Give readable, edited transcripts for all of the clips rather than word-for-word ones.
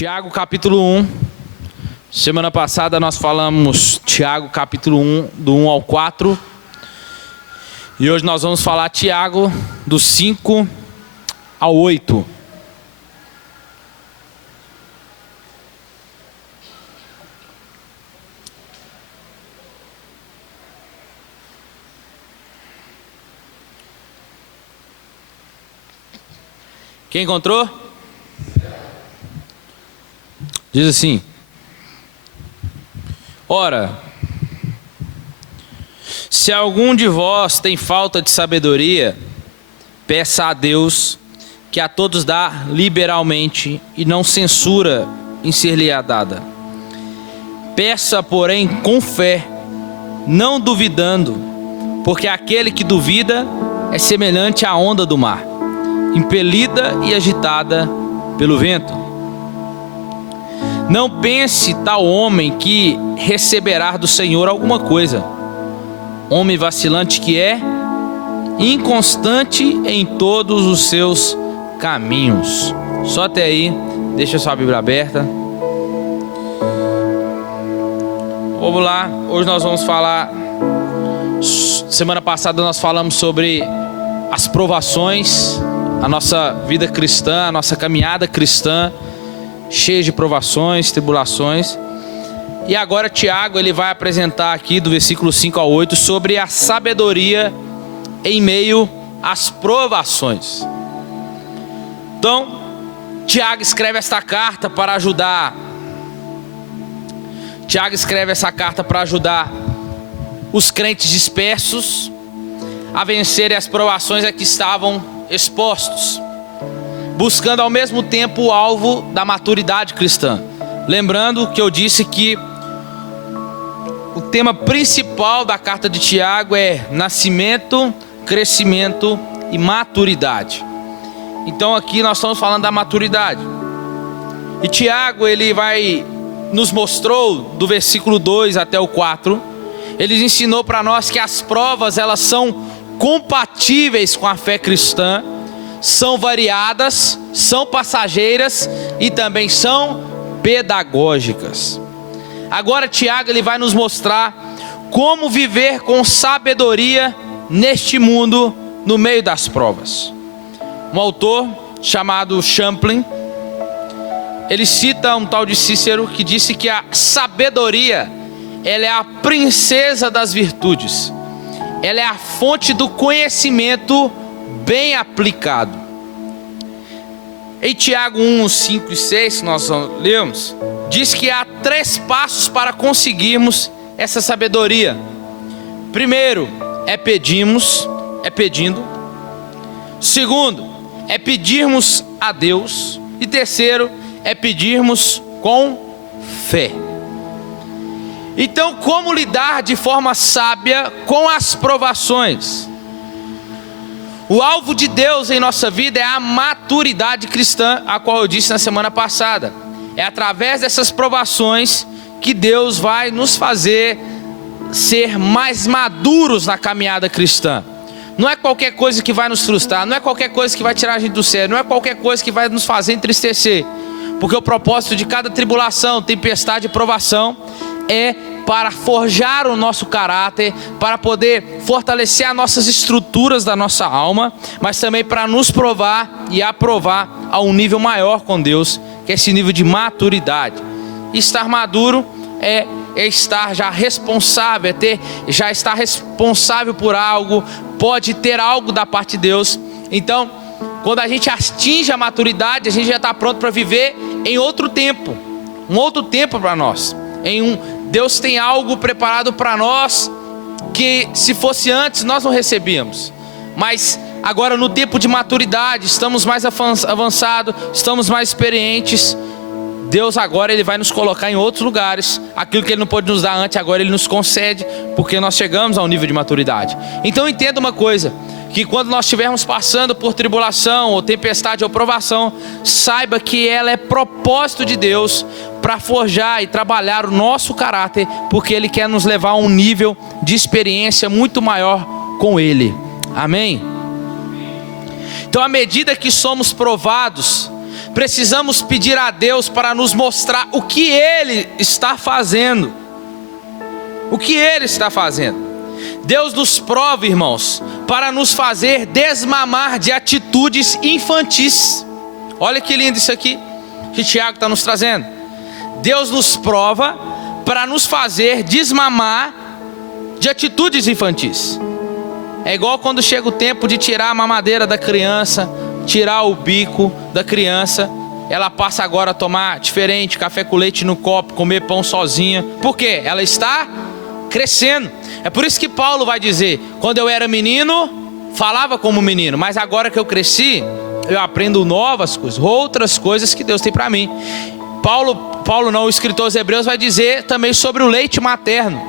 Tiago capítulo 1. Semana passada nós falamos Tiago capítulo 1, do 1 ao 4. E hoje nós vamos falar Tiago do 5 ao 8. Quem encontrou? Diz assim: ora, se algum de vós tem falta de sabedoria, peça a Deus, que a todos dá liberalmente e não censura em ser-lhe-á dada. Peça, porém, com fé, não duvidando, porque aquele que duvida é semelhante à onda do mar, impelida e agitada pelo vento. Não pense tal homem que receberá do Senhor alguma coisa. Homem vacilante que é, inconstante em todos os seus caminhos. Só até aí, deixa sua Bíblia aberta. Vamos lá, hoje nós vamos falar. Semana passada nós falamos sobre as provações, a nossa vida cristã, a nossa caminhada cristã, cheia de provações, tribulações. E agora Tiago ele vai apresentar aqui do versículo 5 ao 8 sobre a sabedoria em meio às provações. Então, Tiago escreve esta carta para ajudar. Tiago escreve essa carta para ajudar os crentes dispersos a vencerem as provações a que estavam expostos, buscando ao mesmo tempo o alvo da maturidade cristã. Lembrando que eu disse que o tema principal da carta de Tiago é nascimento, crescimento e maturidade. Então aqui nós estamos falando da maturidade. E Tiago ele nos mostrou do versículo 2 até o 4, ele ensinou para nós que as provas elas são compatíveis com a fé cristã, são variadas, são passageiras e também são pedagógicas. Agora Tiago ele vai nos mostrar como viver com sabedoria neste mundo no meio das provas. Um autor chamado Champlin, ele cita um tal de Cícero que disse que a sabedoria ela é a princesa das virtudes, ela é a fonte do conhecimento bem aplicado. Em Tiago 1, 5 e 6, que nós lemos, diz que há 3 passos para conseguirmos essa sabedoria. Primeiro, é pedindo. Segundo, é pedirmos a Deus. E terceiro, é pedirmos com fé. Então, como lidar de forma sábia com as provações? O alvo de Deus em nossa vida é a maturidade cristã, a qual eu disse na semana passada. É através dessas provações que Deus vai nos fazer ser mais maduros na caminhada cristã. Não é qualquer coisa que vai nos frustrar, não é qualquer coisa que vai tirar a gente do sério, não é qualquer coisa que vai nos fazer entristecer. Porque o propósito de cada tribulação, tempestade e provação é para forjar o nosso caráter, para poder fortalecer as nossas estruturas da nossa alma, mas também para nos provar e aprovar a um nível maior com Deus, que é esse nível de maturidade. E estar maduro é estar já responsável, já estar responsável por algo, pode ter algo da parte de Deus. Então, quando a gente atinge a maturidade, a gente já está pronto para viver em outro tempo, um outro tempo para nós. Deus tem algo preparado para nós que se fosse antes nós não recebíamos. Mas agora no tempo de maturidade, estamos mais avançados, estamos mais experientes. Deus agora ele vai nos colocar em outros lugares. Aquilo que ele não pôde nos dar antes, agora ele nos concede, porque nós chegamos a um nível de maturidade. Então entenda uma coisa, que quando nós estivermos passando por tribulação, ou tempestade, ou provação, saiba que ela é propósito de Deus para forjar e trabalhar o nosso caráter, porque Ele quer nos levar a um nível de experiência muito maior com Ele. Amém? Então, à medida que somos provados, precisamos pedir a Deus para nos mostrar o que Ele está fazendo. O que Ele está fazendo. Deus nos prova, irmãos, para nos fazer desmamar de atitudes infantis. Olha que lindo isso aqui que Tiago está nos trazendo. Deus nos prova para nos fazer desmamar de atitudes infantis. É igual quando chega o tempo de tirar a mamadeira da criança, tirar o bico da criança. Ela passa agora a tomar diferente, café com leite no copo, comer pão sozinha. Por quê? Ela está crescendo. É por isso que Paulo vai dizer: quando eu era menino, falava como menino, mas agora que eu cresci, eu aprendo novas coisas, outras coisas que Deus tem para mim. Paulo não, o escritor aos Hebreus vai dizer também sobre o leite materno,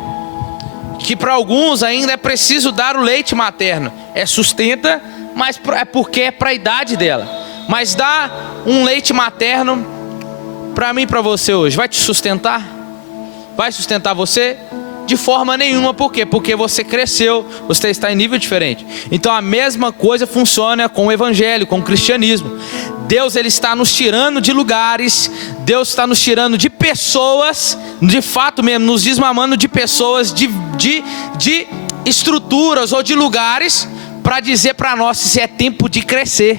que para alguns ainda é preciso dar o leite materno. Sustenta, mas é porque é para a idade dela. Mas dá um leite materno para mim e para você hoje, vai te sustentar? Vai sustentar você? De forma nenhuma. Por quê? Porque você cresceu, você está em nível diferente. Então a mesma coisa funciona com o evangelho, com o cristianismo. Deus, Ele está nos tirando de lugares, Deus está nos tirando de pessoas, de fato mesmo, nos desmamando de pessoas, de estruturas ou de lugares, para dizer para nós se é tempo de crescer.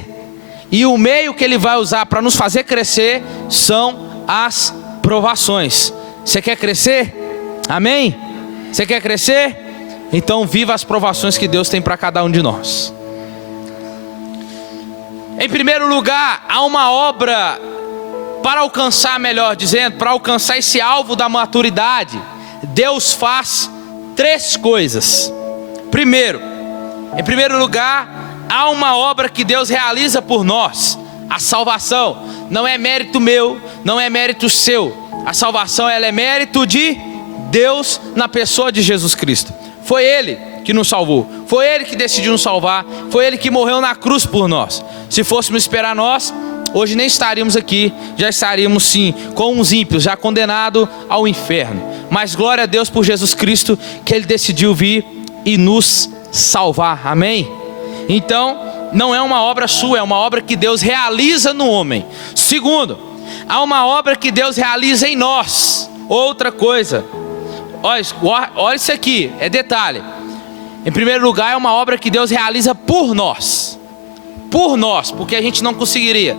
E o meio que Ele vai usar para nos fazer crescer são as provações. Você quer crescer? Amém? Você quer crescer? Então viva as provações que Deus tem para cada um de nós. Em primeiro lugar, há uma obra para alcançar, melhor dizendo, para alcançar esse alvo da maturidade. Deus faz 3 coisas. Primeiro, em primeiro lugar, há uma obra que Deus realiza por nós. A salvação não é mérito meu, não é mérito seu. A salvação, ela é mérito de Deus na pessoa de Jesus Cristo. Foi Ele que nos salvou, foi Ele que decidiu nos salvar, foi Ele que morreu na cruz por nós. Se fôssemos esperar nós, hoje nem estaríamos aqui, já estaríamos sim com uns ímpios, já condenados ao inferno. Mas glória a Deus por Jesus Cristo, que Ele decidiu vir e nos salvar, amém? Então, não é uma obra sua, é uma obra que Deus realiza no homem. Segundo, há uma obra que Deus realiza em nós. Outra coisa, olha isso aqui, é detalhe. Em primeiro lugar, é uma obra que Deus realiza por nós, porque a gente não conseguiria.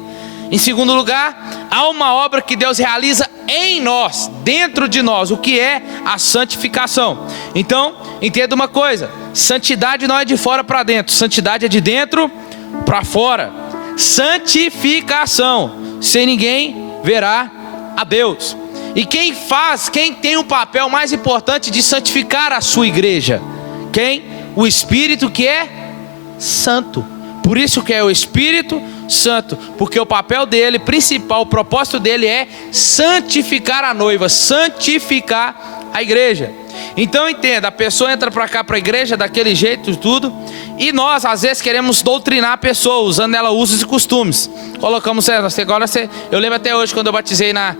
Em segundo lugar, há uma obra que Deus realiza em nós, dentro de nós, o que é a santificação. Então, entenda uma coisa: santidade não é de fora para dentro, santidade é de dentro para fora. Santificação, sem ninguém verá a Deus. E quem tem o papel mais importante de santificar a sua igreja? Quem? O Espírito, que é santo. Por isso que é o Espírito Santo, porque o papel dele, principal, o propósito dele é santificar a noiva, santificar a igreja. Então entenda, a pessoa entra para cá, para a igreja, daquele jeito, tudo, e nós às vezes queremos doutrinar a pessoa, usando ela usos e costumes. Colocamos, eu lembro até hoje, quando eu batizei na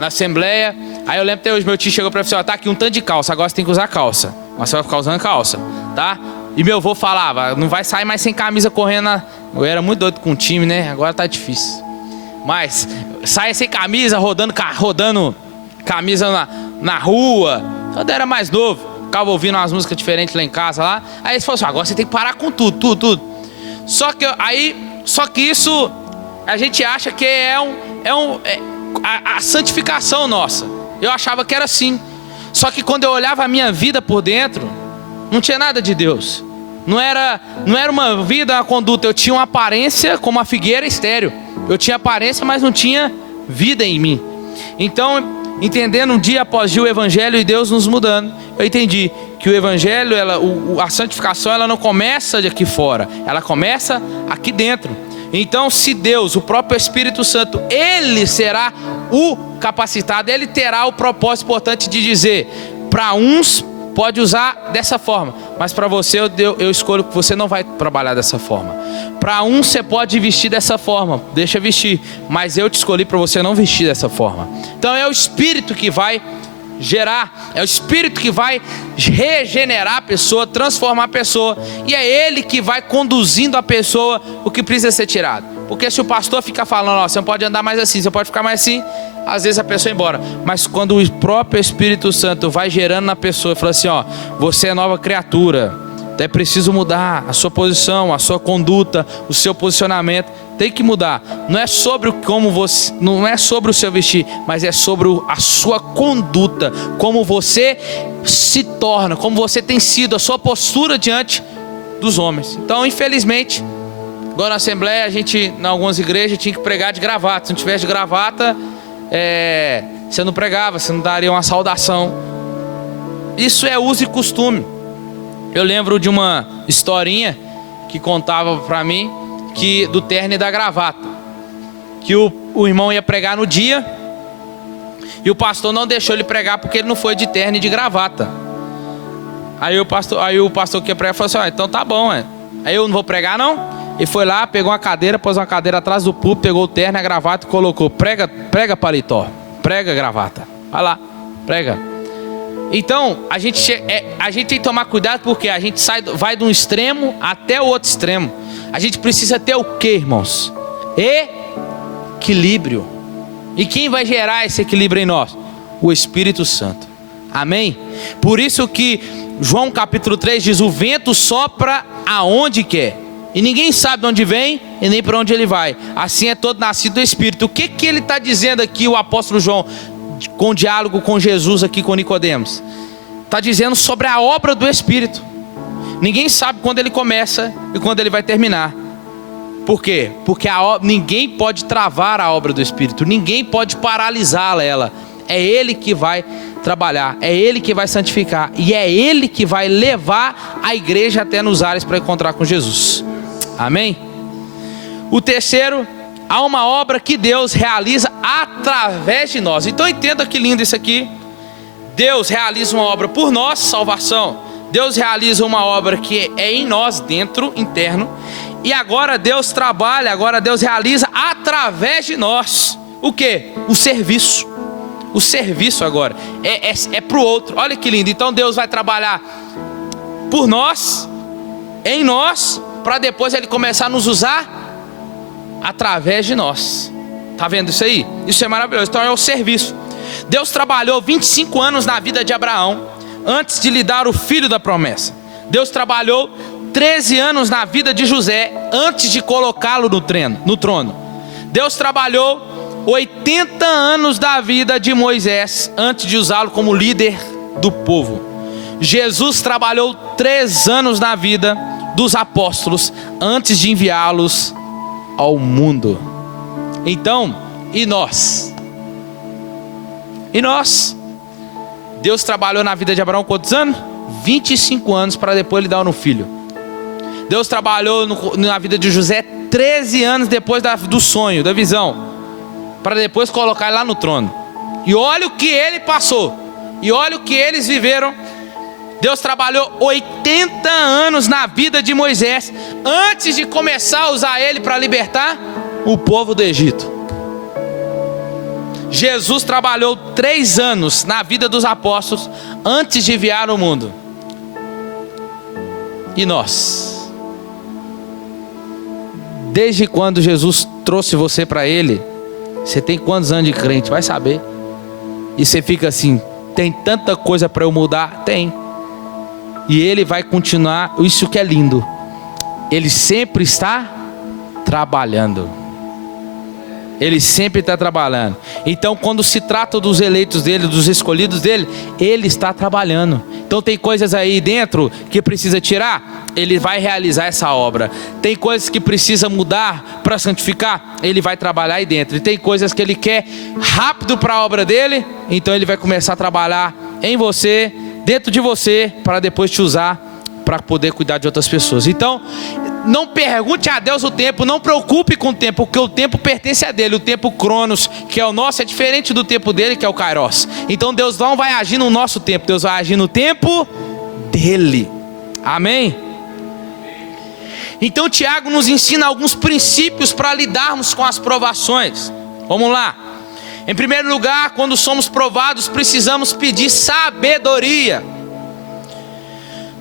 assembleia, aí eu lembro até hoje, meu tio chegou para mim e falou: tá aqui um tanto de calça, agora você tem que usar calça, mas você vai ficar usando calça, tá? E meu avô falava: não vai sair mais sem camisa correndo. Eu era muito doido com o time, né? Agora tá difícil. Mas saia sem camisa, rodando camisa na rua. Quando eu era mais novo, ficava ouvindo umas músicas diferentes lá em casa lá. Aí eles falaram assim: agora você tem que parar com tudo. Só que isso a gente acha que é a santificação nossa. Eu achava que era assim. Só que quando eu olhava a minha vida por dentro, não tinha nada de Deus. Não era uma vida, uma conduta. Eu tinha uma aparência como uma figueira estéril. Eu tinha aparência, mas não tinha vida em mim. Então, entendendo um dia após dia o Evangelho e Deus nos mudando, eu entendi que o Evangelho, a santificação, ela não começa de aqui fora, ela começa aqui dentro. Então, se Deus, o próprio Espírito Santo, Ele será o capacitado, Ele terá o propósito importante de dizer: para uns pode usar dessa forma, mas para você eu escolho que você não vai trabalhar dessa forma. Para um você pode vestir dessa forma, deixa vestir, mas eu te escolhi para você não vestir dessa forma. Então é o Espírito que vai gerar, é o Espírito que vai regenerar a pessoa, transformar a pessoa, e é Ele que vai conduzindo a pessoa o que precisa ser tirado. Porque se o pastor ficar falando, ó, você não pode andar mais assim, você pode ficar mais assim, às vezes a pessoa vai embora. Mas quando o próprio Espírito Santo vai gerando na pessoa e fala assim, ó, você é nova criatura, é preciso mudar a sua posição, a sua conduta, o seu posicionamento, tem que mudar. Não é sobre como você, não é sobre o seu vestir, mas é sobre a sua conduta, como você se torna, como você tem sido, a sua postura diante dos homens. Então, infelizmente, agora na Assembleia, a gente, em algumas igrejas, tinha que pregar de gravata. Se não tivesse de gravata, você não pregava, você não daria uma saudação. Isso é uso e costume. Eu lembro de uma historinha que contava para mim, que do terno e da gravata, que o irmão ia pregar no dia, e o pastor não deixou ele pregar, porque ele não foi de terno e de gravata. Aí o pastor que ia pregar falou assim, ó, então tá bom, aí eu não vou pregar não. E foi lá, pegou uma cadeira, pôs uma cadeira atrás do púlpito, pegou o terno e a gravata e colocou, prega paletó, prega gravata, vai lá, prega. Então, a gente tem que tomar cuidado, porque a gente vai de um extremo até o outro extremo. A gente precisa ter o quê, irmãos? Equilíbrio. E quem vai gerar esse equilíbrio em nós? O Espírito Santo. Amém? Por isso que João capítulo 3 diz, o vento sopra aonde quer, e ninguém sabe de onde vem e nem para onde ele vai. Assim é todo nascido do Espírito. O que ele está dizendo aqui, o apóstolo João, com diálogo com Jesus aqui com Nicodemos? Está dizendo sobre a obra do Espírito. Ninguém sabe quando ele começa e quando ele vai terminar. Por quê? Porque ninguém pode travar a obra do Espírito, ninguém pode paralisá-la, ela. É Ele que vai trabalhar, é Ele que vai santificar, e é Ele que vai levar a igreja até nos ares para encontrar com Jesus. Amém? O terceiro, há uma obra que Deus realiza através de nós. Então entenda que lindo isso aqui. Deus realiza uma obra por nós, salvação. Deus realiza uma obra que é em nós, dentro, interno. E agora Deus trabalha, agora Deus realiza através de nós. O que? O serviço. O serviço agora é para o outro. Olha que lindo. Então Deus vai trabalhar por nós, em nós, para depois Ele começar a nos usar através de nós. Está vendo isso aí? Isso é maravilhoso. Então é o serviço. Deus trabalhou 25 anos na vida de Abraão, antes de lhe dar o filho da promessa. Deus trabalhou 13 anos na vida de José, antes de colocá-lo no trono. Deus trabalhou 80 anos da vida de Moisés, antes de usá-lo como líder do povo. Jesus trabalhou 3 anos na vida dos apóstolos, antes de enviá-los ao mundo. Então, e nós? E nós? Deus trabalhou na vida de Abraão quantos anos? 25 anos, para depois lhe dar um filho. Deus trabalhou na vida de José 13 anos depois do sonho, da visão, para depois colocar ele lá no trono. E olha o que ele passou, e olha o que eles viveram. Deus trabalhou 80 anos na vida de Moisés, antes de começar a usar ele para libertar o povo do Egito. Jesus trabalhou 3 anos na vida dos apóstolos, antes de enviar o mundo. E nós? Desde quando Jesus trouxe você para Ele, você tem quantos anos de crente? Vai saber. E você fica assim, tem tanta coisa para eu mudar? Tem. E Ele vai continuar, isso que é lindo, Ele sempre está trabalhando. Ele sempre está trabalhando. Então quando se trata dos eleitos dele, dos escolhidos dele, Ele está trabalhando. Então tem coisas aí dentro que precisa tirar, Ele vai realizar essa obra. Tem coisas que precisa mudar para santificar, Ele vai trabalhar aí dentro. E tem coisas que Ele quer rápido para a obra dele, então Ele vai começar a trabalhar em você, dentro de você, para depois te usar para poder cuidar de outras pessoas. Então não pergunte a Deus o tempo, não preocupe com o tempo, porque o tempo pertence a dele. O tempo Cronos, que é o nosso, é diferente do tempo dele, que é o Kairos. Então Deus não vai agir no nosso tempo, Deus vai agir no tempo dele. Amém? Então Tiago nos ensina alguns princípios para lidarmos com as provações. Vamos lá. Em primeiro lugar, quando somos provados, precisamos pedir sabedoria.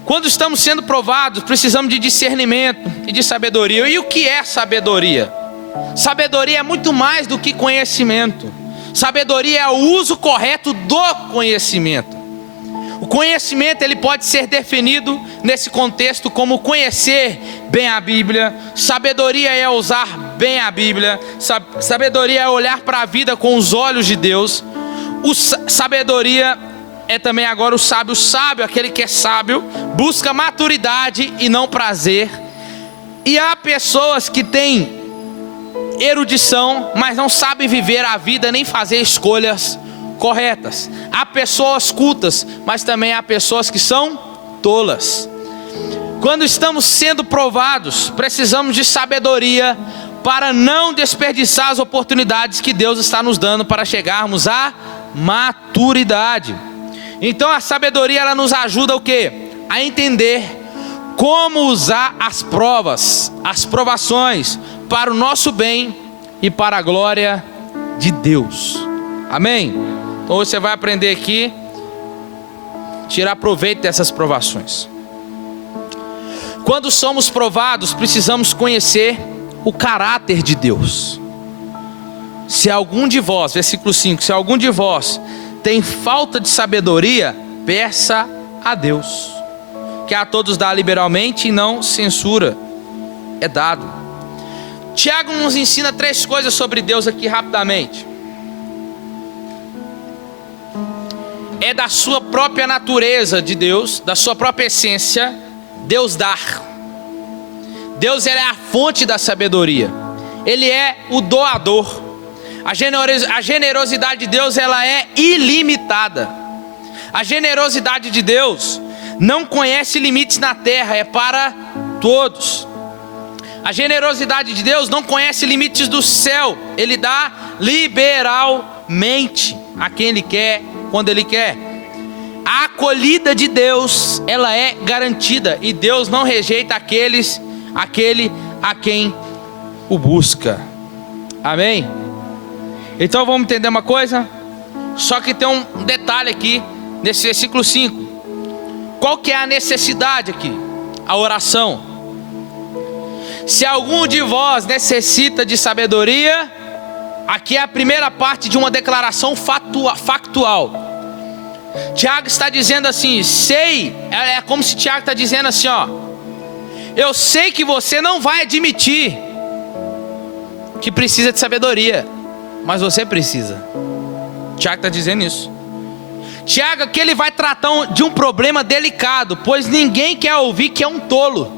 Quando estamos sendo provados, precisamos de discernimento e de sabedoria. E o que é sabedoria? Sabedoria é muito mais do que conhecimento. Sabedoria é o uso correto do conhecimento. O conhecimento ele pode ser definido nesse contexto como conhecer bem a Bíblia. Sabedoria é usar bem a Bíblia. Sabedoria é olhar para a vida com os olhos de Deus. Sabedoria é também agora o sábio, aquele que é sábio, busca maturidade e não prazer. E há pessoas que têm erudição, mas não sabem viver a vida nem fazer escolhas corretas. Há pessoas cultas, mas também há pessoas que são tolas. Quando estamos sendo provados, precisamos de sabedoria para não desperdiçar as oportunidades que Deus está nos dando para chegarmos à maturidade. Então a sabedoria ela nos ajuda o quê? A entender como usar as provas, as provações para o nosso bem e para a glória de Deus. Amém? Então você vai aprender aqui, tirar proveito dessas provações. Quando somos provados, precisamos conhecer o caráter de Deus. Se algum de vós, versículo 5, se algum de vós tem falta de sabedoria, peça a Deus, que a todos dá liberalmente e não censura, é dado. Tiago nos ensina 3 coisas sobre Deus aqui rapidamente. É da sua própria natureza de Deus, da sua própria essência, Deus dar. Deus ele é a fonte da sabedoria. Ele é o doador. A generosidade de Deus ela é ilimitada. A generosidade de Deus não conhece limites na terra, é para todos. A generosidade de Deus não conhece limites do céu. Ele dá liberalmente a quem Ele quer, quando Ele quer. A acolhida de Deus, ela é garantida. E Deus não rejeita aquele a quem o busca. Amém? Então vamos entender uma coisa? Só que tem um detalhe aqui, nesse versículo 5. Qual que é a necessidade aqui? A oração. Se algum de vós necessita de sabedoria, aqui é a primeira parte de uma declaração factual. Tiago está dizendo assim, é como se Tiago está dizendo assim, ó, eu sei que você não vai admitir que precisa de sabedoria, mas você precisa. Tiago está dizendo isso. Tiago aqui ele vai tratar de um problema delicado, pois ninguém quer ouvir que é um tolo,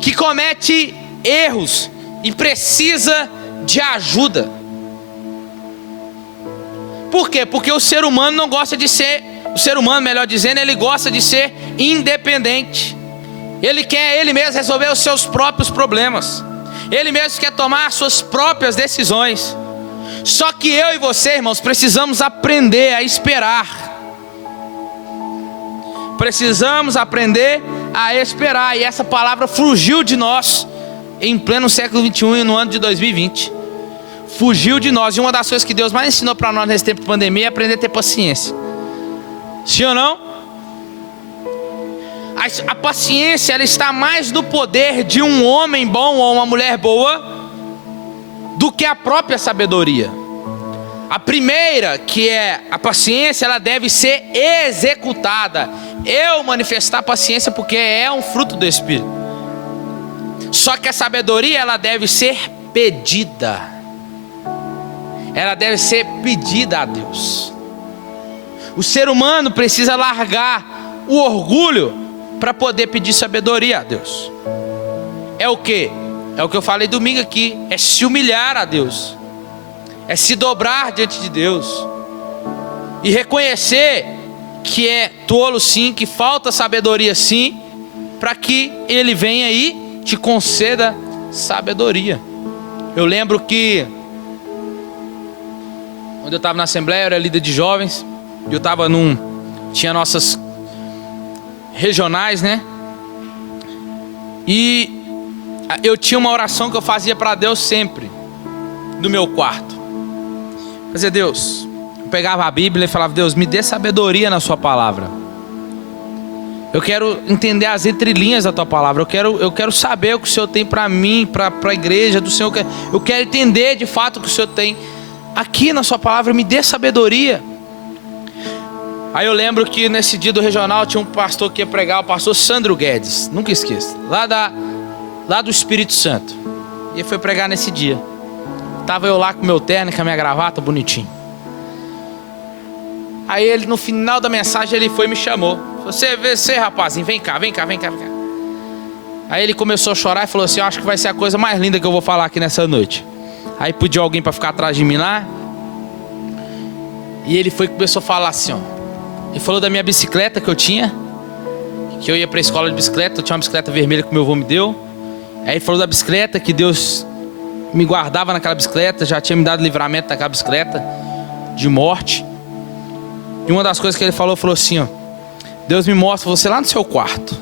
que comete erros e precisa de ajuda. Por quê? Porque o ser humano não gosta de ser, o ser humano, melhor dizendo, ele gosta de ser independente. Ele quer ele mesmo resolver os seus próprios problemas. Ele mesmo quer tomar as suas próprias decisões. Só que eu e você, irmãos, precisamos aprender a esperar. Precisamos aprender a esperar. E essa palavra fugiu de nós em pleno século 21 e no ano de 2020. Fugiu de nós. E uma das coisas que Deus mais ensinou para nós nesse tempo de pandemia é aprender a ter paciência. Sim ou não? A paciência ela está mais no poder de um homem bom ou uma mulher boa do que a própria sabedoria. A primeira, que é a paciência, ela deve ser executada. Eu manifestar paciência porque é um fruto do Espírito. Só que a sabedoria ela deve ser pedida. Ela deve ser pedida a Deus. O ser humano precisa largar o orgulho para poder pedir sabedoria a Deus. É o que? É o que eu falei domingo aqui. É se humilhar a Deus. É se dobrar diante de Deus. E reconhecer que é tolo sim, que falta sabedoria sim, para que Ele venha e te conceda sabedoria. Eu lembro que quando eu estava na Assembleia, eu era líder de jovens. Eu estava tinha nossas regionais, né? E eu tinha uma oração que eu fazia para Deus sempre, no meu quarto. Fazia, Deus, eu pegava a Bíblia e falava, Deus, me dê sabedoria na sua palavra. Eu quero entender as entrelinhas da tua palavra. Eu quero saber o que o Senhor tem para mim, para a igreja do Senhor. Eu quero entender de fato o que o Senhor tem aqui na sua palavra. Me dê sabedoria. Aí eu lembro que nesse dia do regional tinha um pastor que ia pregar, o pastor Sandro Guedes, nunca esqueço, lá do Espírito Santo. E ele foi pregar nesse dia. Tava eu lá com meu terno, com a minha gravata, bonitinho. Aí ele, no final da mensagem, ele foi e me chamou. Você rapazinho, vem cá. Aí ele começou a chorar e falou assim: eu acho que vai ser a coisa mais linda que eu vou falar aqui nessa noite. Aí pediu alguém para ficar atrás de mim lá. E ele começou a falar assim, ó. Ele falou da minha bicicleta que eu tinha, que eu ia para a escola de bicicleta. Eu tinha uma bicicleta vermelha que meu avô me deu. Aí ele falou da bicicleta, que Deus me guardava naquela bicicleta, já tinha me dado livramento daquela bicicleta de morte. E uma das coisas que ele falou assim, ó: Deus me mostra você lá no seu quarto,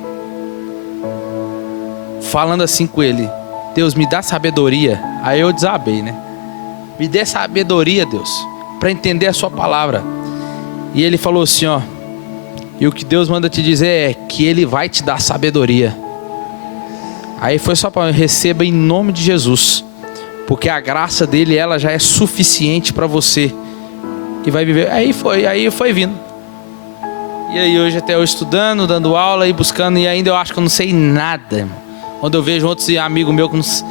falando assim com ele: Deus, me dá sabedoria. Aí eu desabei, né? Me dê sabedoria, Deus, para entender a sua palavra. E ele falou assim, ó: e o que Deus manda te dizer é que Ele vai te dar sabedoria. Aí foi só para: receba em nome de Jesus, porque a graça dele, ela já é suficiente para você. E vai viver. Aí foi vindo. E aí hoje, até eu estudando, dando aula e buscando. E ainda eu acho que eu não sei nada, irmão. Quando eu vejo outros amigos meus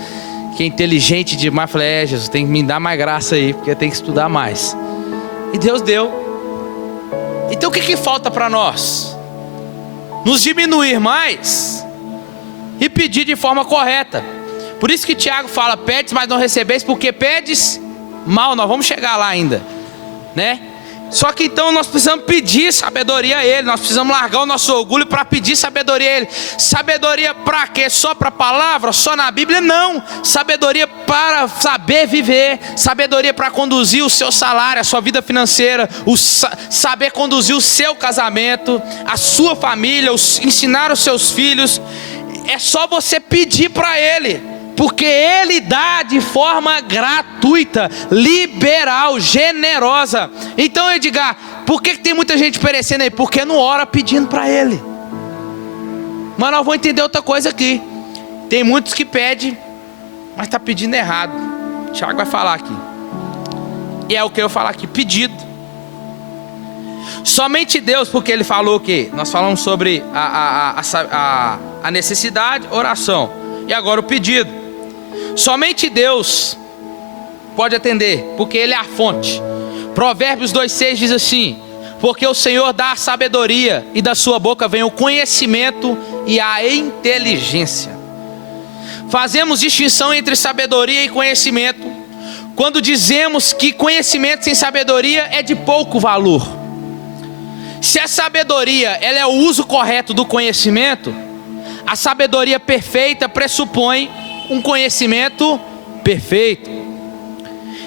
que é inteligente demais, eu falei: Jesus, tem que me dar mais graça aí, porque eu tenho que estudar mais. E Deus deu. Então o que falta para nós? Nos diminuir mais e pedir de forma correta. Por isso que Tiago fala: pedes, mas não recebeis, porque pedes mal. Nós vamos chegar lá ainda, né? Só que então nós precisamos pedir sabedoria a Ele. Nós precisamos largar o nosso orgulho para pedir sabedoria a Ele. Sabedoria para quê? Só para a palavra? Só na Bíblia? Não. Sabedoria para saber viver. Sabedoria para conduzir o seu salário, a sua vida financeira. Saber conduzir o seu casamento, a sua família, ensinar os seus filhos. É só você pedir para Ele, porque Ele dá de forma gratuita, liberal, generosa. Então, Edgar, por que tem muita gente perecendo aí? Porque não ora pedindo para Ele. Mas nós vamos entender outra coisa aqui. Tem muitos que pedem, mas está pedindo errado. Tiago vai falar aqui. E é o que eu falar aqui: pedido. Somente Deus, porque Ele falou que nós falamos sobre a necessidade, oração, e agora o pedido. Somente Deus pode atender, porque Ele é a fonte. Provérbios 2,6 diz assim: porque o Senhor dá a sabedoria, e da sua boca vem o conhecimento e a inteligência. Fazemos distinção entre sabedoria e conhecimento quando dizemos que conhecimento sem sabedoria é de pouco valor. Se a sabedoria, ela é o uso correto do conhecimento, a sabedoria perfeita pressupõe um conhecimento perfeito.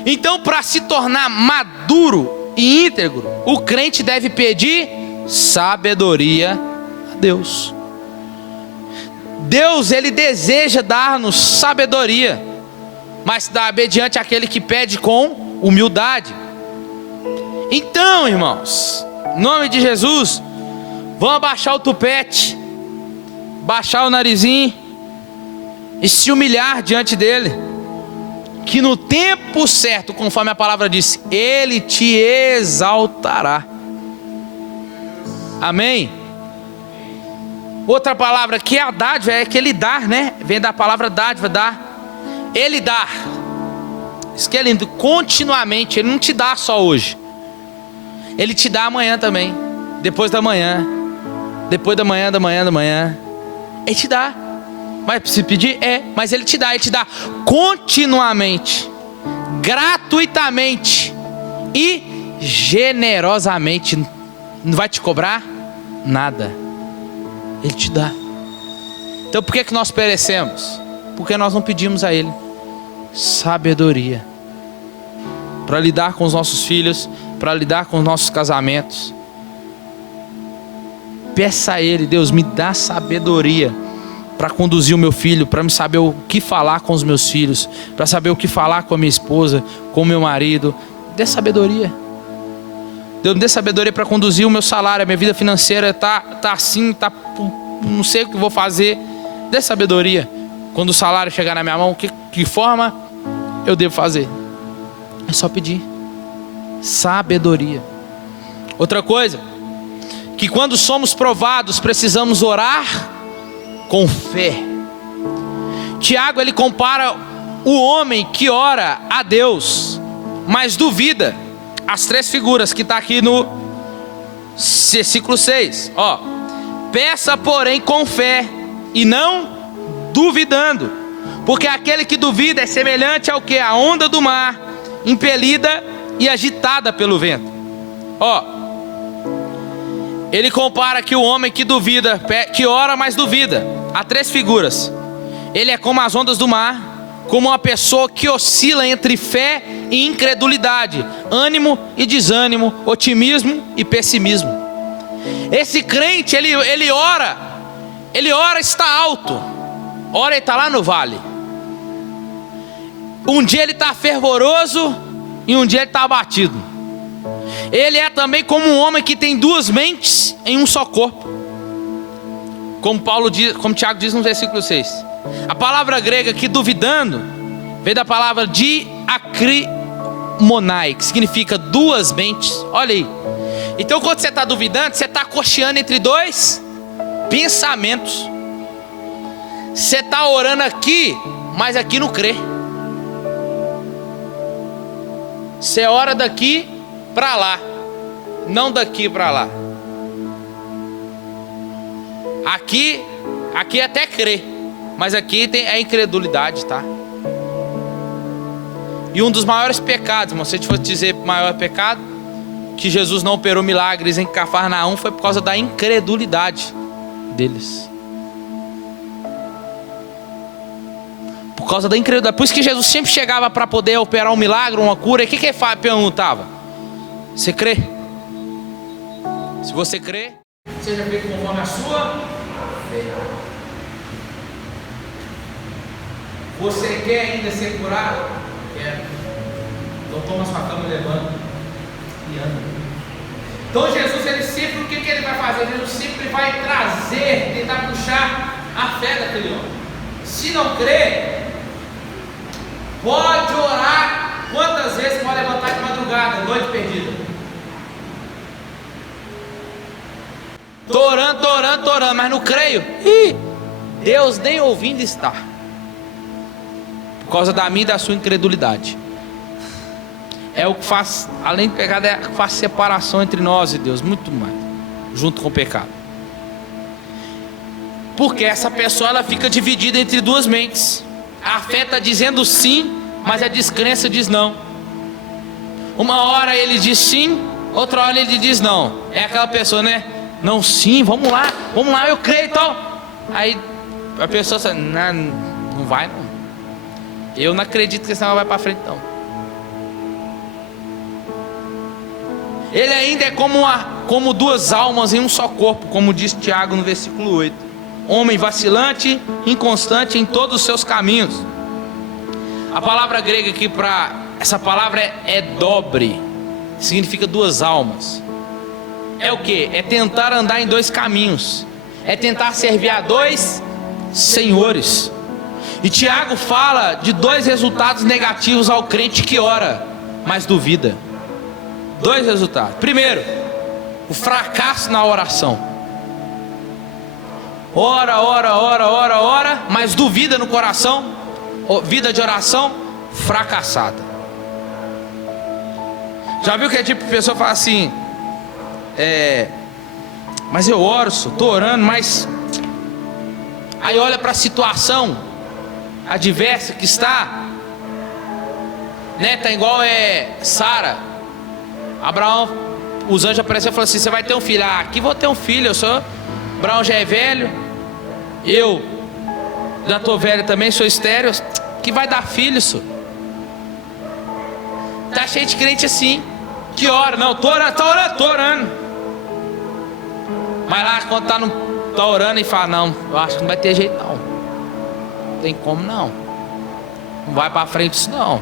Então, para se tornar maduro e íntegro, o crente deve pedir sabedoria a Deus. Deus, Ele deseja dar-nos sabedoria, mas dá mediante aquele que pede com humildade. Então, irmãos, em nome de Jesus, vamos abaixar o tupete, baixar o narizinho e se humilhar diante dele, que no tempo certo, conforme a palavra diz, Ele te exaltará. Amém? Outra palavra que é a dádiva, é que Ele dá, né? Vem da palavra dádiva, dar. Ele dá. Isso que é lindo, continuamente. Ele não te dá só hoje, Ele te dá amanhã também, depois da manhã, depois da manhã, Ele te dá. Mas se pedir, mas Ele te dá continuamente, gratuitamente e generosamente. Não vai te cobrar nada, Ele te dá. Então por que nós perecemos? Porque nós não pedimos a Ele sabedoria para lidar com os nossos filhos, para lidar com os nossos casamentos. Peça a Ele: Deus, me dá sabedoria para conduzir o meu filho, para me saber o que falar com os meus filhos, para saber o que falar com a minha esposa, com o meu marido. Dê sabedoria. Deus me dê sabedoria para conduzir o meu salário, a minha vida financeira tá assim, não sei o que vou fazer. Dê sabedoria. Quando o salário chegar na minha mão, que forma eu devo fazer? É só pedir sabedoria. Outra coisa, que quando somos provados, precisamos orar com fé. Tiago, ele compara o homem que ora a Deus, mas duvida. As 3 figuras que está aqui no versículo 6. Peça, porém, com fé, e não duvidando, porque aquele que duvida é semelhante ao que? A onda do mar, impelida e agitada pelo vento. Ele compara aqui o homem que duvida, que ora, mas duvida. Há 3 figuras. Ele é como as ondas do mar, como uma pessoa que oscila entre fé e incredulidade, ânimo e desânimo, otimismo e pessimismo. Esse crente, ele ora está alto, ora ele está lá no vale. Um dia ele está fervoroso e um dia ele está abatido. Ele é também como um homem que tem 2 mentes em um só corpo, como Tiago diz no versículo 6. A palavra grega aqui, duvidando, veio da palavra diacrimonai, que significa 2 mentes. Olha aí. Então quando você está duvidando, você está cocheando entre 2 pensamentos. Você está orando aqui, mas aqui não crê. Você ora daqui para lá, não daqui para lá. Aqui até crê, mas aqui tem a incredulidade, tá? E um dos maiores pecados, irmão, se a gente fosse dizer maior pecado, que Jesus não operou milagres em Cafarnaum, foi por causa da incredulidade deles. Por causa da incredulidade. Por isso que Jesus sempre chegava para poder operar um milagre, uma cura. E o que ele perguntava? Você crê? Se você crê, seja feito conforme a sua fé. Você quer ainda ser curado? Quero. Então toma sua cama e levanta e anda. Então Jesus, ele sempre, o que ele vai fazer? Jesus sempre vai trazer, tentar puxar a fé daquele homem. Se não crer, pode orar quantas vezes pode levantar de madrugada, noite perdida. Tô orando, mas não creio. Deus nem ouvindo está. Por causa da minha e da sua incredulidade. É o que faz, além de pecado, é o que faz separação entre nós e Deus, muito mais, junto com o pecado. Porque essa pessoa, ela fica dividida entre 2 mentes. A fé está dizendo sim, mas a descrença diz não. Uma hora ele diz sim, outra hora ele diz não. É aquela pessoa, né? Não, sim, vamos lá, eu creio e tal. Aí a pessoa fala, não vai não. Eu não acredito que esse negócio vai para frente não. Ele ainda é como 2 almas em um só corpo, como diz Tiago no versículo 8. Homem vacilante, inconstante em todos os seus caminhos. A palavra grega aqui para essa palavra é dobre, significa 2 almas. É o que? É tentar andar em 2 caminhos, é tentar servir a 2 senhores. E Tiago fala de 2 resultados negativos ao crente que ora, mas duvida. 2 resultados. Primeiro, o fracasso na oração. Ora, mas duvida no coração. Vida de oração fracassada. Já viu que é tipo a pessoa fala assim, mas eu oro, estou orando, mas aí olha para a situação adversa que está, né? Tá igual Sara. Abraão, os anjos apareceram e falaram assim: você vai ter um filho. Aqui vou ter um filho, Abraão já é velho, eu já estou velho também, sou estéril, que vai dar filho, senhor. Tá cheio de crente assim, que ora, não, tô orando. Mas lá quando tá orando e fala, não, eu acho que não vai ter jeito não. Não tem como não. Não vai para frente isso não.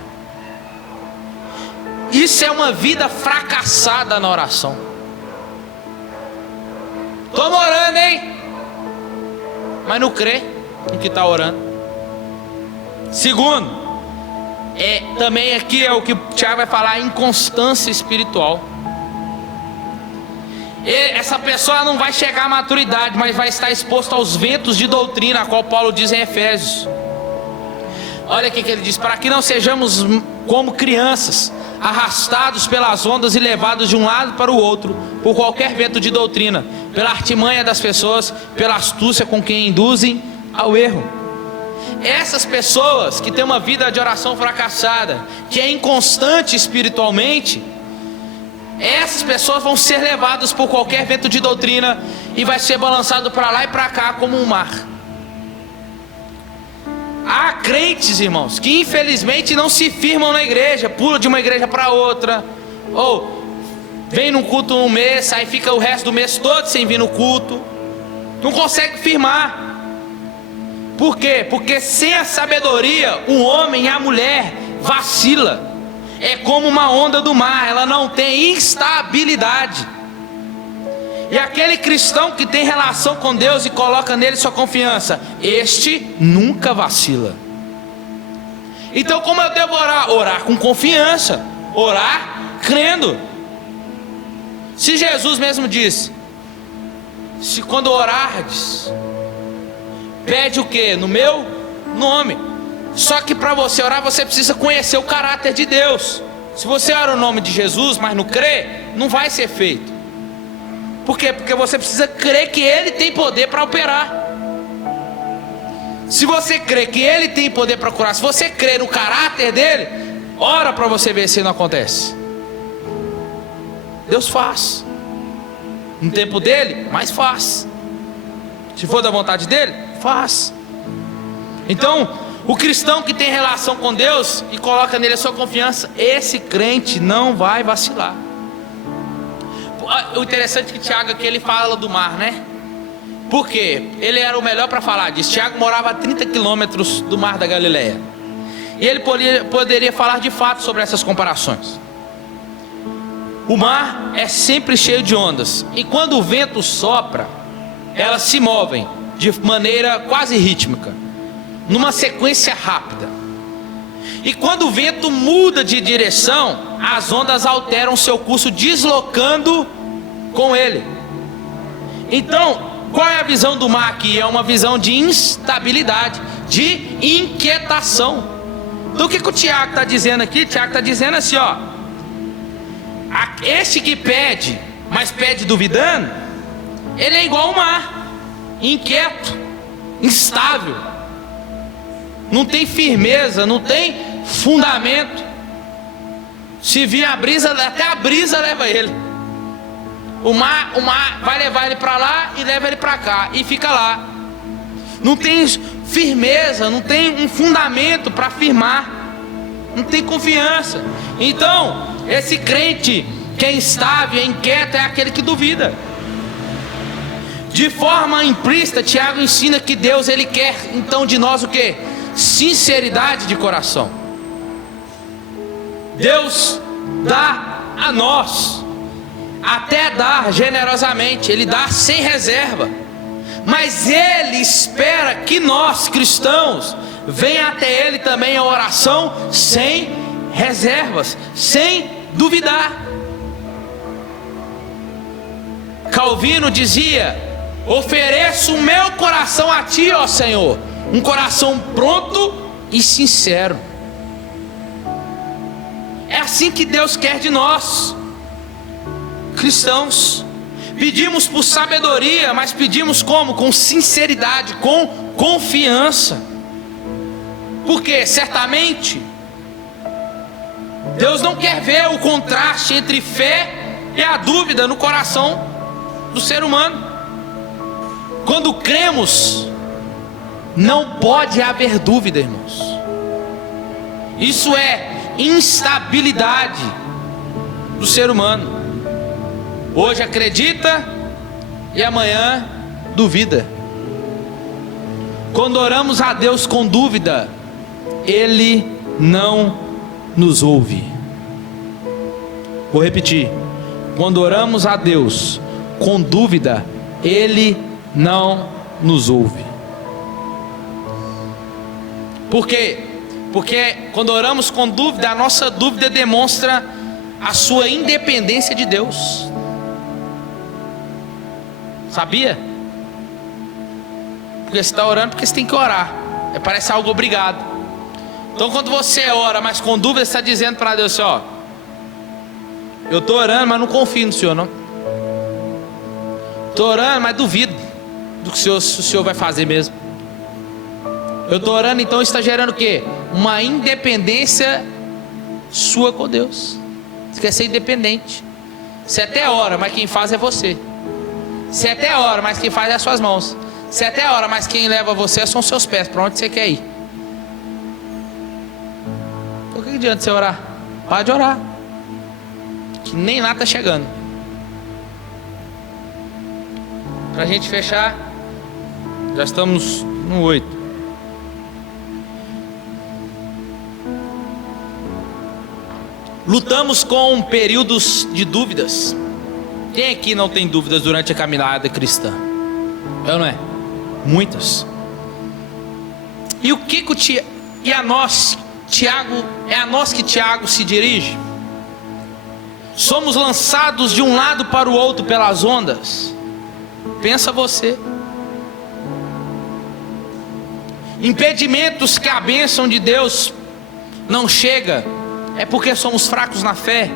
Isso é uma vida fracassada na oração. Estou orando, hein? Mas não crê em que está orando. Segundo, também aqui é o que o Tiago vai falar, inconstância espiritual. Essa pessoa não vai chegar à maturidade, mas vai estar exposta aos ventos de doutrina, a qual Paulo diz em Efésios. Olha o que ele diz: para que não sejamos como crianças, arrastados pelas ondas e levados de um lado para o outro, por qualquer vento de doutrina, pela artimanha das pessoas, pela astúcia com quem induzem ao erro. Essas pessoas que têm uma vida de oração fracassada, que é inconstante espiritualmente, essas pessoas vão ser levadas por qualquer vento de doutrina e vai ser balançado para lá e para cá como um mar. Há crentes, irmãos, que infelizmente não se firmam na igreja, pulam de uma igreja para outra, ou vem num culto um mês, aí fica o resto do mês todo sem vir no culto, não consegue firmar. Por quê? Porque sem a sabedoria, o homem e a mulher vacila. É como uma onda do mar, ela não tem estabilidade. E aquele cristão que tem relação com Deus e coloca nele sua confiança, este nunca vacila. Então como eu devo orar? Orar com confiança, orar crendo. Se Jesus mesmo disse: se quando orardes, pede o que? No meu nome. Só que para você orar, você precisa conhecer o caráter de Deus. Se você ora o nome de Jesus, mas não crê, não vai ser feito. Por quê? Porque você precisa crer que Ele tem poder para operar. Se você crê que Ele tem poder para curar, se você crê no caráter dEle, ora para você ver se não acontece. Deus faz. No tempo dEle, mas faz. Se for da vontade dEle, faz. Então, o cristão que tem relação com Deus e coloca nele a sua confiança, esse crente não vai vacilar. O interessante é que Tiago aqui ele fala do mar, né? Por quê? Ele era o melhor para falar disso. Tiago morava a 30 quilômetros do mar da Galileia. E ele poderia falar de fato sobre essas comparações. O mar é sempre cheio de ondas. E quando o vento sopra, elas se movem de maneira quase rítmica, numa sequência rápida. E quando o vento muda de direção, as ondas alteram seu curso, deslocando com ele. Então, qual é a visão do mar aqui? É uma visão de instabilidade, de inquietação. Então o que o Tiago está dizendo aqui? Tiago está dizendo assim, ó: este que pede, mas pede duvidando, ele é igual ao mar, inquieto, instável, não tem firmeza, não tem fundamento. Se vir a brisa, até a brisa leva ele. O mar vai levar ele para lá e leva ele para cá e fica lá. Não tem firmeza, não tem um fundamento para firmar, não tem confiança. Então, esse crente que é instável, é inquieto, é aquele que duvida. De forma implícita, Tiago ensina que Deus ele quer então de nós o que? Sinceridade de coração. Deus dá a nós, até dar generosamente, Ele dá sem reserva, mas Ele espera que nós cristãos venha até Ele também a oração sem reservas, sem duvidar. Calvino dizia: ofereço o meu coração a Ti, ó Senhor, um coração pronto e sincero. É assim que Deus quer de nós, cristãos. Pedimos por sabedoria, mas pedimos como? Com sinceridade, com confiança. Porque certamente Deus não quer ver o contraste entre fé e a dúvida no coração do ser humano. Quando cremos, não pode haver dúvida, irmãos. Isso é instabilidade do ser humano. Hoje acredita e amanhã duvida. Quando oramos a Deus com dúvida, Ele não nos ouve. Vou repetir. Quando oramos a Deus com dúvida, Ele não nos ouve. Por quê? Porque quando oramos com dúvida, a nossa dúvida demonstra a sua independência de Deus. Sabia? Porque você está orando porque você tem que orar. Parece algo obrigado. Então quando você ora, mas com dúvida, você está dizendo para Deus assim, ó, eu estou orando, mas não confio no Senhor, não. Estou orando, mas duvido do que o Senhor vai fazer mesmo. Eu estou orando, então está gerando o quê? Uma independência sua com Deus. Você quer ser independente. Você até ora, mas quem faz é você. Você até ora, mas quem faz é as suas mãos. Você até ora, mas quem leva você são os seus pés. Para onde você quer ir? Por que adianta você orar? Para de orar, que nem lá está chegando. Para a gente fechar, já estamos no 8. Lutamos com períodos de dúvidas. Quem aqui não tem dúvidas durante a caminhada cristã? É ou não é? Muitas. E o que e a nós, Tiago, é a nós que Tiago se dirige? Somos lançados de um lado para o outro pelas ondas. Pensa você. Impedimentos que a bênção de Deus não chega, é porque somos fracos na fé.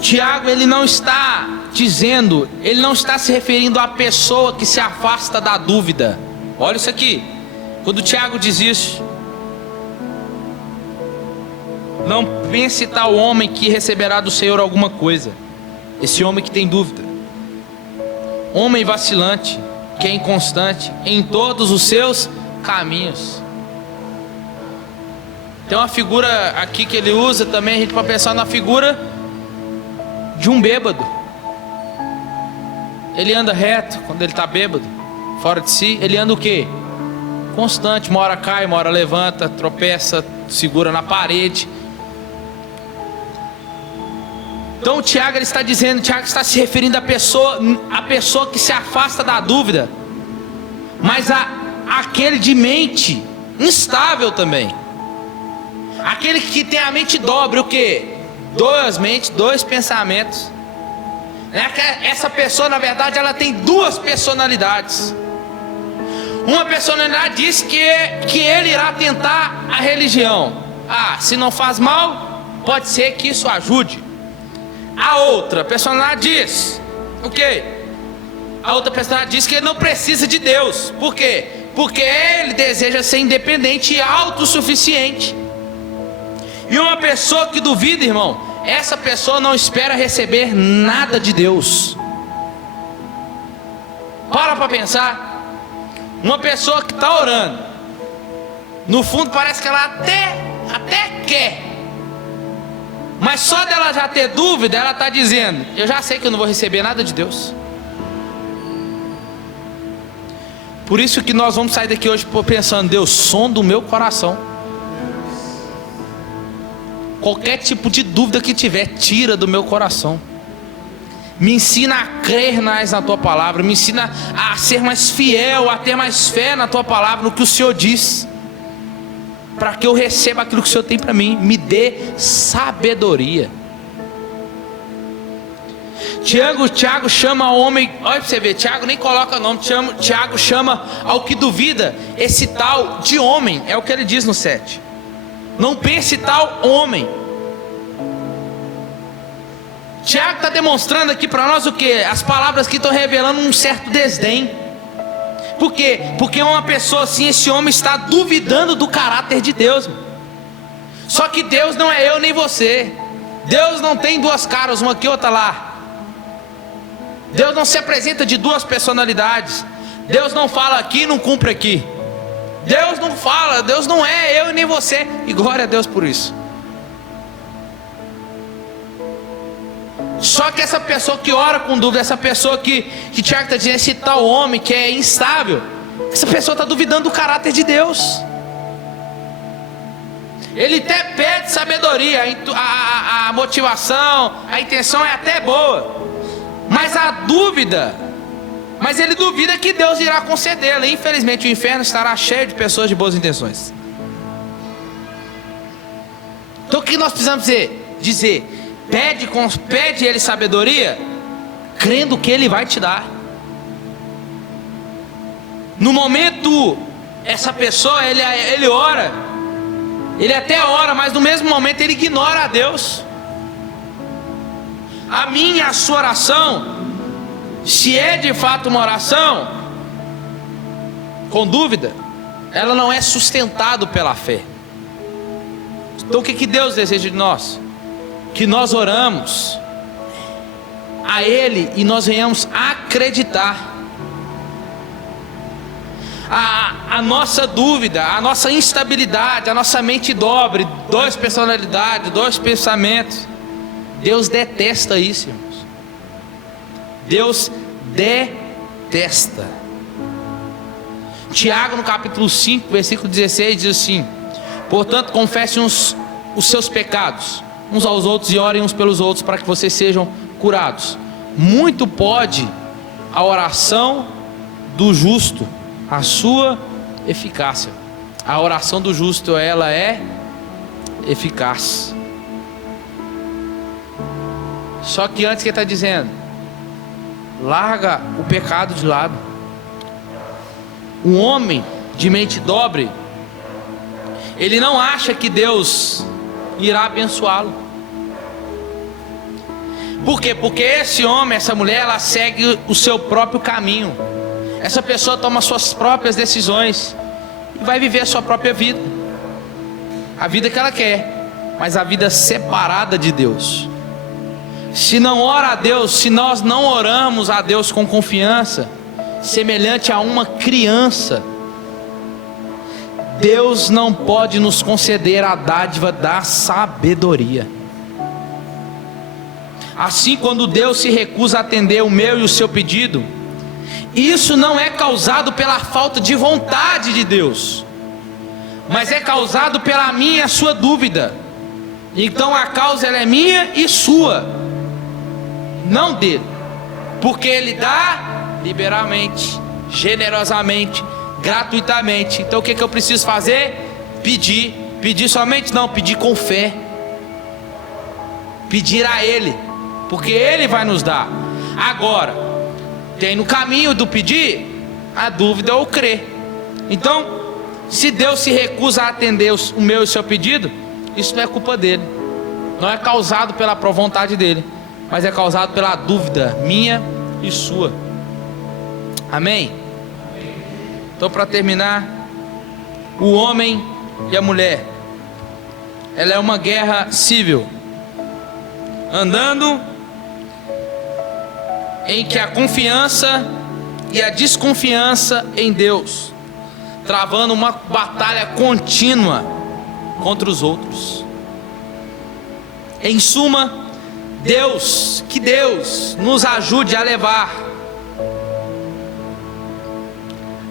Tiago, ele não está dizendo, ele não está se referindo à pessoa que se afasta da dúvida. Olha isso aqui. Quando Tiago diz isso, não pense tal homem que receberá do Senhor alguma coisa. Esse homem que tem dúvida, homem vacilante, que é inconstante em todos os seus caminhos. Tem uma figura aqui que ele usa também, a gente pode pensar na figura de um bêbado. Ele anda reto quando ele está bêbado, fora de si. Ele anda o quê? Constante, uma hora cai, uma hora levanta, tropeça, segura na parede. Então o Tiago, ele está dizendo, Tiago está se referindo à pessoa que se afasta da dúvida, mas aquele de mente instável também, aquele que tem a mente dobre, o que? Duas mentes, dois pensamentos. Essa pessoa, na verdade, ela tem duas personalidades. Uma personalidade diz que ele irá tentar a religião. Se não faz mal, pode ser que isso ajude. A outra personalidade diz o quê? A outra personalidade diz que ele não precisa de Deus. Por quê? Porque ele deseja ser independente e autossuficiente. E uma pessoa que duvida, irmão, essa pessoa não espera receber nada de Deus. Para pensar. Uma pessoa que está orando, no fundo parece que ela até quer, mas só dela já ter dúvida, ela está dizendo, eu já sei que eu não vou receber nada de Deus. Por isso que nós vamos sair daqui hoje pensando, Deus, sonda o meu coração. Qualquer tipo de dúvida que tiver, tira do meu coração. Me ensina a crer mais na tua palavra. Me ensina a ser mais fiel, a ter mais fé na tua palavra, no que o Senhor diz, para que eu receba aquilo que o Senhor tem para mim. Me dê sabedoria. Tiago chama o homem, olha para você ver, Tiago nem coloca nome, Tiago chama ao que duvida, esse tal de homem, é o que ele diz no 7. Não pense tal homem. Tiago está demonstrando aqui para nós o que? As palavras que estão revelando um certo desdém. Por quê? Porque uma pessoa assim, esse homem está duvidando do caráter de Deus. Só que Deus não é eu nem você. Deus não tem duas caras, uma aqui e outra lá. Deus não se apresenta de duas personalidades. Deus não fala aqui e não cumpre aqui. Deus não fala, Deus não é eu nem você. E glória a Deus por isso. Só que essa pessoa que ora com dúvida, essa pessoa que Tiago está dizendo, esse tal homem que é instável, essa pessoa está duvidando do caráter de Deus. Ele até pede sabedoria, a motivação, a intenção é até boa, mas ele duvida que Deus irá concedê-la. Infelizmente o inferno estará cheio de pessoas de boas intenções. Então o que nós precisamos dizer? Pede ele sabedoria, crendo que ele vai te dar. No momento, essa pessoa, ele ora, ele até ora, mas no mesmo momento ele ignora a Deus. A sua oração, se é de fato uma oração com dúvida, ela não é sustentada pela fé. Então o que Deus deseja de nós? Que nós oramos a Ele e nós venhamos acreditar. A nossa dúvida, a nossa instabilidade, a nossa mente dobre, 2 personalidades, 2 pensamentos, Deus detesta isso, irmãos. Deus detesta. Tiago, no capítulo 5, versículo 16, diz assim: portanto, confessem os seus pecados uns aos outros e orem uns pelos outros para que vocês sejam curados. Muito pode a oração do justo, a sua eficácia. A oração do justo, ela é eficaz. Só que antes que ele está dizendo, larga o pecado de lado. Um homem de mente dobre, ele não acha que Deus irá abençoá-lo. Por quê? Porque esse homem, essa mulher, ela segue o seu próprio caminho. Essa pessoa toma suas próprias decisões e vai viver a sua própria vida, a vida que ela quer, mas a vida separada de Deus. Se não ora a Deus, se nós não oramos a Deus com confiança, semelhante a uma criança, Deus não pode nos conceder a dádiva da sabedoria. Assim, quando Deus se recusa a atender o meu e o seu pedido, isso não é causado pela falta de vontade de Deus, mas é causado pela minha e a sua dúvida. Então a causa, ela é minha e sua, não dele, porque Ele dá liberalmente, generosamente, gratuitamente. Então o que eu preciso fazer? Pedir somente? Não, pedir com fé, pedir a Ele, porque Ele vai nos dar. Agora, tem no caminho do pedir a dúvida ou crer. Então, se Deus se recusa a atender o meu e o seu pedido, isso não é culpa dele, não é causado pela vontade dele, mas é causado pela dúvida minha e sua. Amém? Então, para terminar, o homem e a mulher, ela é uma guerra civil, andando em que a confiança e a desconfiança em Deus, travando uma batalha contínua contra os outros. Em suma, que Deus nos ajude a levar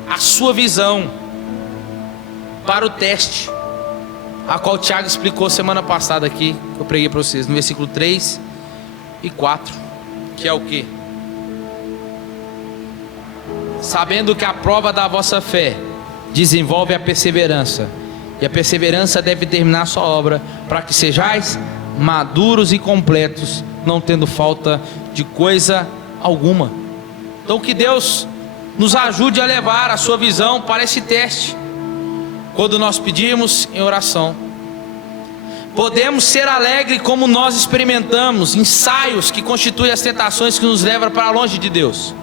a sua visão para o teste, a qual o Tiago explicou semana passada aqui, que eu preguei para vocês, no versículo 3 e 4, que é o que? Sabendo que a prova da vossa fé desenvolve a perseverança, e a perseverança deve terminar a sua obra, para que sejais maduros e completos, não tendo falta de coisa alguma. Então que Deus nos ajude a levar a sua visão para esse teste. Quando nós pedimos em oração, podemos ser alegres como nós experimentamos ensaios que constituem as tentações que nos levam para longe de Deus.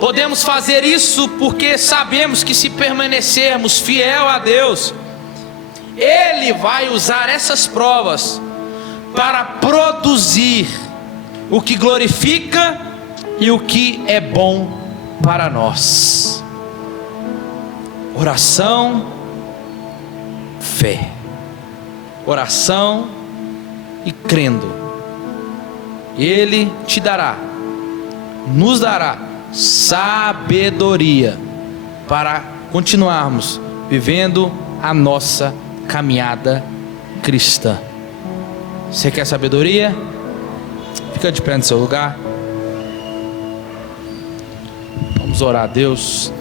Podemos fazer isso porque sabemos que se permanecermos fiel a Deus, Ele vai usar essas provas para produzir o que glorifica e o que é bom para nós. Oração, fé. Oração e crendo. Ele te dará, nos dará sabedoria para continuarmos vivendo a nossa caminhada cristã. Você quer sabedoria? Fica de pé no seu lugar. Vamos orar a Deus.